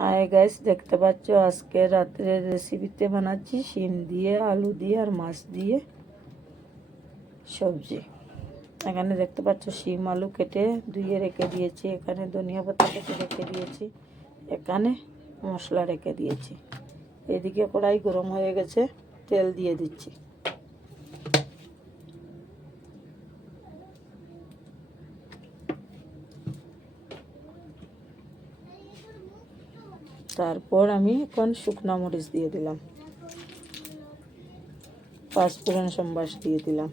Hi guys দেখতে পাচ্ছ আজকে রাত্রের রেসিপিতে বানাচ্ছি শিম দিয়ে, আলু দিয়ে আর মাছ দিয়ে সবজি। এখানে দেখতে পাচ্ছ শিম, আলু কেটে ধুয়ে রেখে দিয়েছি। এখানে ধনিয়া পাতা কেটে রেখে দিয়েছি। এখানে মশলা রেখে দিয়েছি। এদিকে কড়াই গরম হয়ে গেছে, তেল দিয়ে দিচ্ছি। তারপর আমি এখন শুকনো মরিচ দিয়ে দিলাম। পাঁচফোড়ন সম্বাস দিয়ে দিলাম।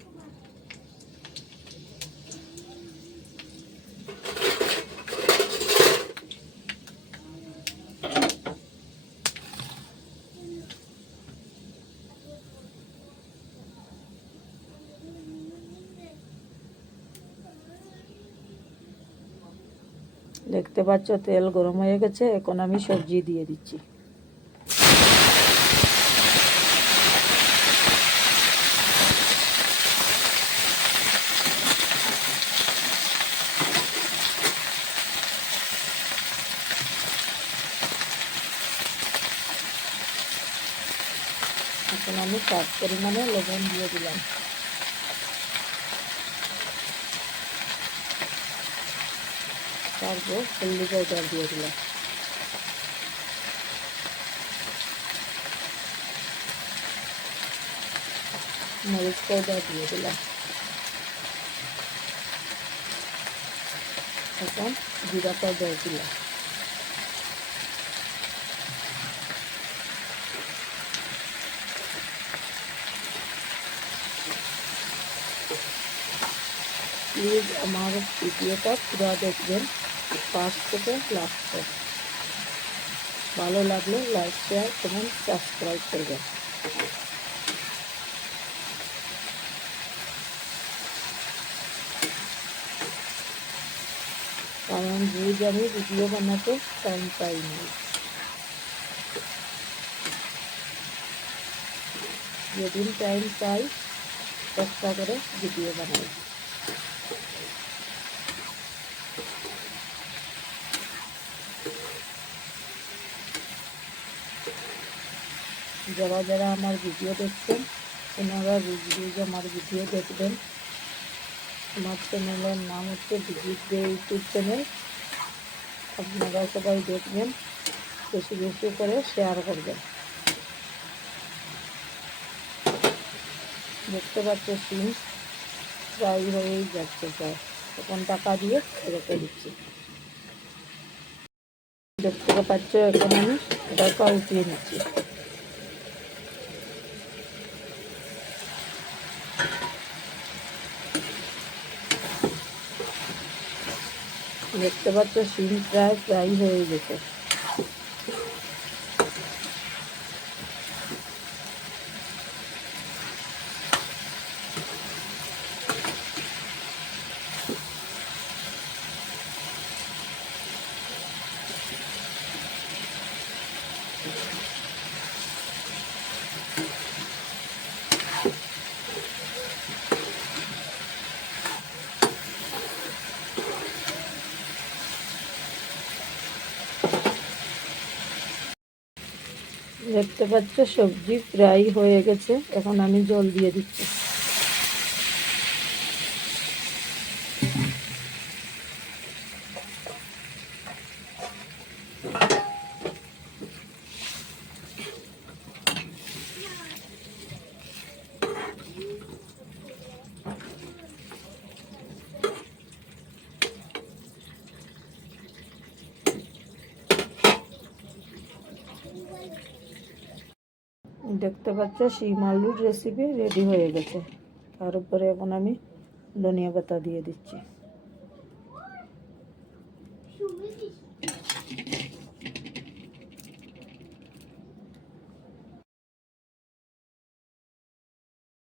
দেখতে পাচ্ছ, তেল গরম হয়ে গেছে, এখন আমি সবজি দিয়ে দিচ্ছি। এখন আমি সাত পরিমাণে লবণ দিয়ে দিলাম। হলদি পাউডার দিয়ে দিলাম। মরিচ পাউডার দিয়ে দিলাম। এখন জিরা পাউডার দিলাম। প্লিজ আমার ভিডিওটা পুরো দেখবেন। ফার্স্ট থেকে লাস্ট ভালো লাগলে লাইক শেয়ার কমেন্ট সাবস্ক্রাইব করবেন কারণ রোজ আমি ভিডিও বানাতে টাইম পাই না। যেদিন টাইম পাই চেষ্টা করে ভিডিও বানাই। যারা যারা আমার ভিডিও দেখছেন, ওনারা রোজ আমার ভিডিও দেখবেন। আমার চ্যানেলের নাম হচ্ছে বিজিত দে ইউটিউব চ্যানেল আপনারা সবাই দেখবেন, বেশি বেশি করে শেয়ার করবেন। দেখতে পাচ্ছ সিম ফ্রাই হয়েই যাচ্ছে প্রায় এখন টাকা দিয়ে রেখে দিচ্ছি। দেখতে পাচ্ছ এখন আমি টাকা উঠিয়ে নিচ্ছি। দেখতে পাচ্ছ সিম প্রায় ফ্রাই হয়ে গেছে। দেখতে পাচ্ছ সবজি ফ্রাই হয়ে গেছে। এখন আমি জল দিয়ে দিচ্ছি। দেখতে পাচ্ছ শিম আলুর রেসিপি রেডি হয়ে গেছে। তার উপরে এখন আমি ধনিয়া পাতা দিয়ে দিচ্ছি।